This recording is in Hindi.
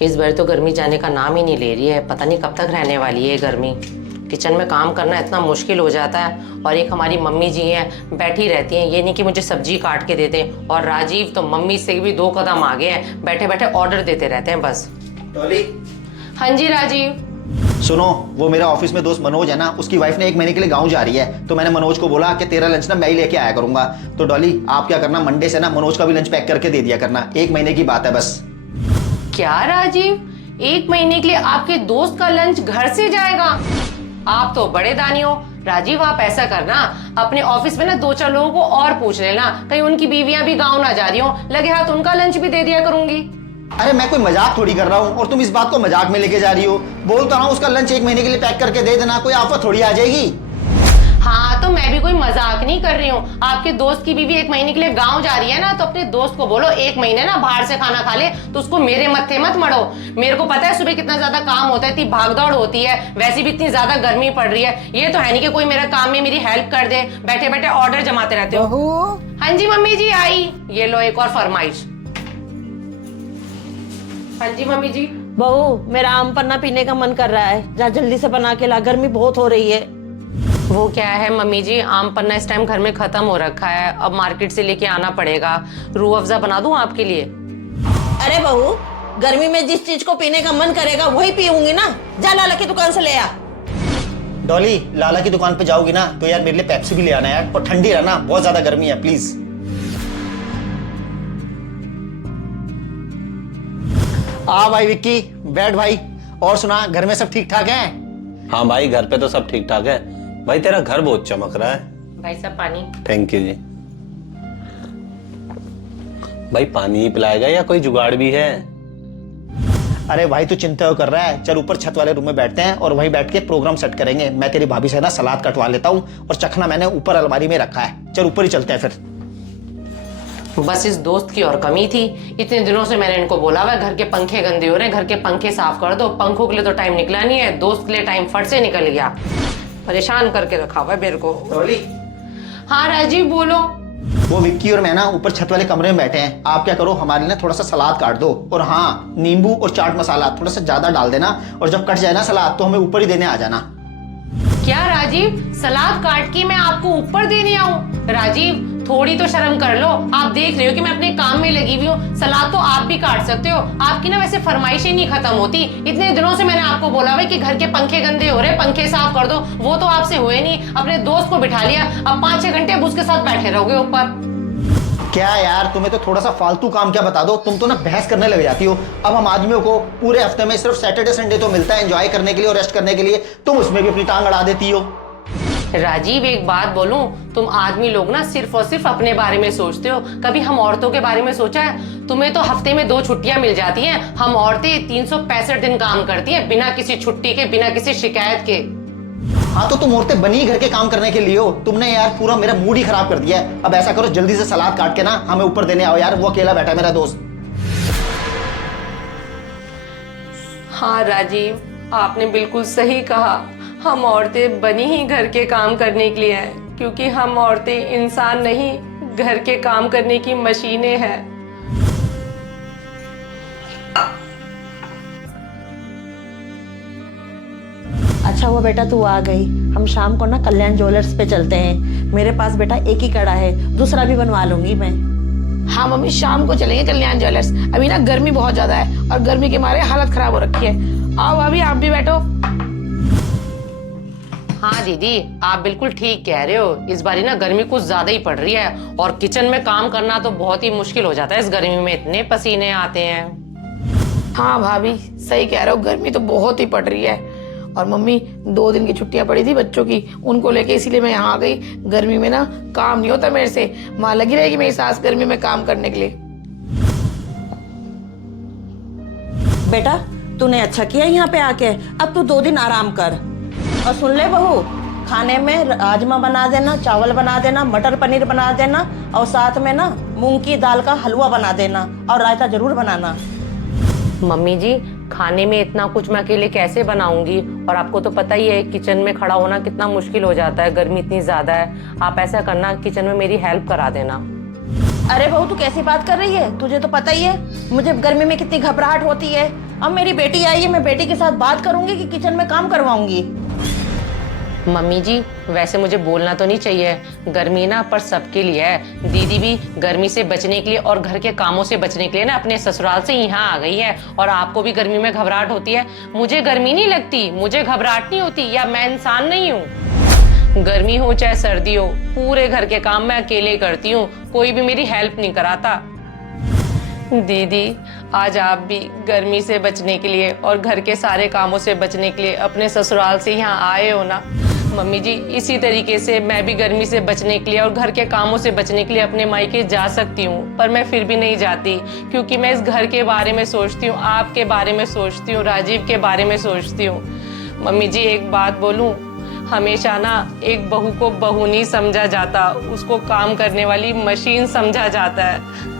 इस बार तो गर्मी जाने का नाम ही नहीं ले रही है। पता नहीं कब तक रहने वाली है गर्मी। किचन में काम करना इतना मुश्किल हो जाता है। और एक हमारी मम्मी जी हैं, बैठी रहती हैं, ये नहीं कि मुझे सब्जी काट के देते। और राजीव तो मम्मी से भी 2 कदम आगे हैं, बैठे बैठे ऑर्डर देते रहते हैं बस। डॉली। हाँ जी राजीव। सुनो, वो मेरा ऑफिस में दोस्त मनोज है ना, उसकी वाइफ ने 1 महीने के लिए गांव जा रही है, तो मैंने मनोज को बोला कि तेरा लंच ना मैं ही लेके आया करूंगा। तो डॉली आप क्या करना, मंडे से ना मनोज का भी लंच पैक करके दे दिया करना। 1 महीने की बात है बस। क्या राजीव, 1 महीने के लिए आपके दोस्त का लंच घर से जाएगा? आप तो बड़े दानी हो। राजीव आप ऐसा करना, अपने ऑफिस में ना 2-4 लोगों को और पूछ लेना, कहीं उनकी बीवियां भी गाँव ना जा रही हो, लगे हाथ उनका लंच भी दे दिया करूंगी। अरे मैं कोई मजाक थोड़ी कर रहा हूँ और तुम इस बात को मजाक में लेके जा रही हो। बोलता हूँ उसका लंच 1 महीने के लिए पैक करके दे देना, कोई आफत थोड़ी आ जाएगी। हाँ तो मैं भी कोई मजाक नहीं कर रही हूँ। आपके दोस्त की बीवी 1 महीने के लिए गांव जा रही है ना, तो अपने दोस्त को बोलो 1 महीने ना बाहर से खाना खा ले, तो उसको मेरे मत्थे मत मरो। मेरे को पता है सुबह कितना ज्यादा काम होता है, इतनी भागदौड़ होती है, वैसे भी इतनी ज्यादा गर्मी पड़ रही है। ये तो है नहीं कि कोई मेरा काम में मेरी हेल्प कर दे, बैठे बैठे ऑर्डर जमाते रहते हो। हाँ जी मम्मी जी आई, ये लो एक और फरमाइश। हाँ जी मम्मी जी। बहू मेरा आम पन्ना पीने का मन कर रहा है, जा जल्दी से बना के ला, गर्मी बहुत हो रही है। वो क्या है मम्मी जी, आम पन्ना इस टाइम घर में खत्म हो रखा है, अब मार्केट से लेके आना पड़ेगा। रूह अफ़ज़ा बना दूं आपके लिए? अरे बहू, गर्मी में जिस चीज को पीने का मन करेगा वही पीऊंगी ना। जा लाला की दुकान से ले आ। डॉली लाला की दुकान पे जाओगी ना तो यार मेरे लिए पेप्सी भी ले आना यार, और ठंडी रहना, बहुत ज्यादा गर्मी है प्लीज। आ भाई विक्की, बैठ भाई। और सुना, घर में सब ठीक ठाक है? हाँ भाई, घर पे तो सब ठीक ठाक है। भाई तेरा घर बहुत चमक रहा है। भाई साहब पानी। थैंक यू जी। भाई पानी ही पिलाएगा या कोई जुगाड़ भी है? अरे भाई तू चिंता क्यों कर रहा है, चल ऊपर छत वाले रूम में बैठते हैं और वहीं बैठ के प्रोग्राम सेट करेंगे। मैं तेरी भाभी से ना सलाद कटवा लेता हूँ और चखना मैंने ऊपर अलमारी में रखा है। चल ऊपर ही चलते हैं फिर। बस इस दोस्त की और कमी थी। इतने दिनों से मैंने इनको बोला हुआ घर के पंखे गंदे हो रहे हैं, घर के पंखे साफ कर दो। पंखों के लिए तो टाइम निकला नहीं है, दोस्त के लिए टाइम फट से निकल गया। परेशान करके रखा हुआ है मेरे को। हाँ राजीव बोलो। वो विक्की और मैं ना ऊपर छत वाले कमरे में बैठे हैं। आप क्या करो, हमारे लिए थोड़ा सा सलाद काट दो, और हाँ नींबू और चाट मसाला थोड़ा सा ज्यादा डाल देना, और जब कट जाए ना सलाद तो हमें ऊपर ही देने आ जाना। क्या राजीव, सलाद काट के मैं आपको ऊपर देने आऊं? राजीव थोड़ी तो शर्म कर लो। आप देख रहे हो कि मैं अपने काम में लगी हुई हूँ, सलाद तो आप भी काट सकते हो। आपकी ना वैसे फरमाइशें नहीं खत्म होती। इतने दिनों से मैंने आपको बोला हुआ कि घर के पंखे गंदे हो रहे, पंखे साफ कर दो, वो तो आपसे हुए नहीं। अपने दोस्त को बिठा लिया, अब 5-6 घंटे अब उसके साथ बैठे रहोगे ऊपर। क्या यार, तुम्हें तो थोड़ा सा फालतू काम क्या बता दो, तुम तो ना बहस करने लग जाती हो। अब हम आदमियों को पूरे हफ्ते में सिर्फ सैटरडे संडे तो मिलता है एंजॉय करने के लिए और रेस्ट करने के लिए, तुम उसमें भी अपनी टांग अड़ा देती हो। राजीव एक बात बोलूं, तुम आदमी लोग ना सिर्फ और सिर्फ अपने बारे में सोचते हो, कभी हम औरतों के बारे में सोचा है? तुम्हें तो हफ्ते में 2 छुट्टियां मिल जाती हैं, हम औरतें 365 दिन काम करती हैं, बिना किसी छुट्टी के, बिना किसी शिकायत के। हाँ तो तुम औरतें बनी घर के काम करने के लिए हो। तुमने यार पूरा मेरा मूड ही खराब कर दिया है। अब ऐसा करो, जल्दी से सलाद काट के ना हमें ऊपर देने आओ यार, वो अकेला बैठा है मेरा दोस्त। हाँ राजीव, आपने बिल्कुल सही कहा। हम औरतें बनी ही घर के काम करने के लिए हैं, क्योंकि हम औरतें इंसान नहीं, घर के काम करने की मशीनें हैं। अच्छा हुआ बेटा तू आ गई। हम शाम को ना कल्याण ज्वेलर्स पे चलते हैं। मेरे पास बेटा एक ही कड़ा है, दूसरा भी बनवा लूंगी मैं। हाँ मम्मी, शाम को चलेंगे कल्याण ज्वेलर्स। अभी ना गर्मी बहुत ज्यादा है और गर्मी के मारे हालत खराब हो रखी है। आओ भाभी, आप भी बैठो। हाँ दीदी, आप बिल्कुल ठीक कह रहे हो। इस बारी ना गर्मी कुछ ज्यादा ही पड़ रही है, और किचन में काम करना तो बहुत ही मुश्किल हो जाता है इस गर्मी में, इतने पसीने आते हैं। हाँ भाभी सही कह रहे हो, गर्मी तो बहुत ही पड़ रही है। और मम्मी 2 दिन की छुट्टियां पड़ी थी बच्चों की, उनको लेके इसीलिए मैं यहाँ आ गई। गर्मी में ना काम नहीं होता मेरे से, वहां लगी रहेगी मेरी सास गर्मी में काम करने के लिए। बेटा तूने अच्छा किया यहाँ पे आके, अब तू 2 दिन आराम कर। और सुन ले बहू, खाने में राजमा बना देना, चावल बना देना, मटर पनीर बना देना, और साथ में ना मूंग की दाल का हलवा बना देना, और रायता जरूर बनाना। मम्मी जी, खाने में इतना कुछ मैं अकेले कैसे बनाऊंगी? और आपको तो पता ही है किचन में खड़ा होना कितना मुश्किल हो जाता है, गर्मी इतनी ज्यादा है। आप ऐसा करना, किचन में मेरी हेल्प करा देना। अरे बहू, तू कैसी बात कर रही है? तुझे तो पता ही है मुझे गर्मी में कितनी घबराहट होती है। अब मेरी बेटी आई है, मैं बेटी के साथ बात करूंगी कि किचन में काम करवाऊंगी। मम्मी जी, वैसे मुझे बोलना तो नहीं चाहिए, गर्मी ना पर सबके लिए है। दीदी भी गर्मी से बचने के लिए और घर के कामों से बचने के लिए ना अपने ससुराल से यहाँ आ गई है। और आपको भी गर्मी में घबराहट होती है। मुझे गर्मी नहीं लगती, मुझे घबराहट नहीं होती, या मैं इंसान नहीं हूँ। गर्मी हो चाहे सर्दी हो, पूरे घर के काम मैं अकेले करती हूँ, कोई भी मेरी हेल्प नहीं कराता। दीदी, आज आप भी गर्मी से बचने के लिए और घर के सारे कामों से बचने के लिए अपने ससुराल से यहाँ आए हो ना। मम्मी जी, इसी तरीके से मैं भी गर्मी से बचने के लिए और घर के कामों से बचने के लिए अपने मायके जा सकती हूँ, पर मैं फिर भी नहीं जाती, क्योंकि मैं इस घर के बारे में सोचती हूँ, आपके बारे में सोचती हूँ, राजीव के बारे में सोचती हूँ। मम्मी जी, एक बात बोलूँ, हमेशा ना एक बहू को बहू नहीं समझा जाता, उसको काम करने वाली मशीन समझा जाता है।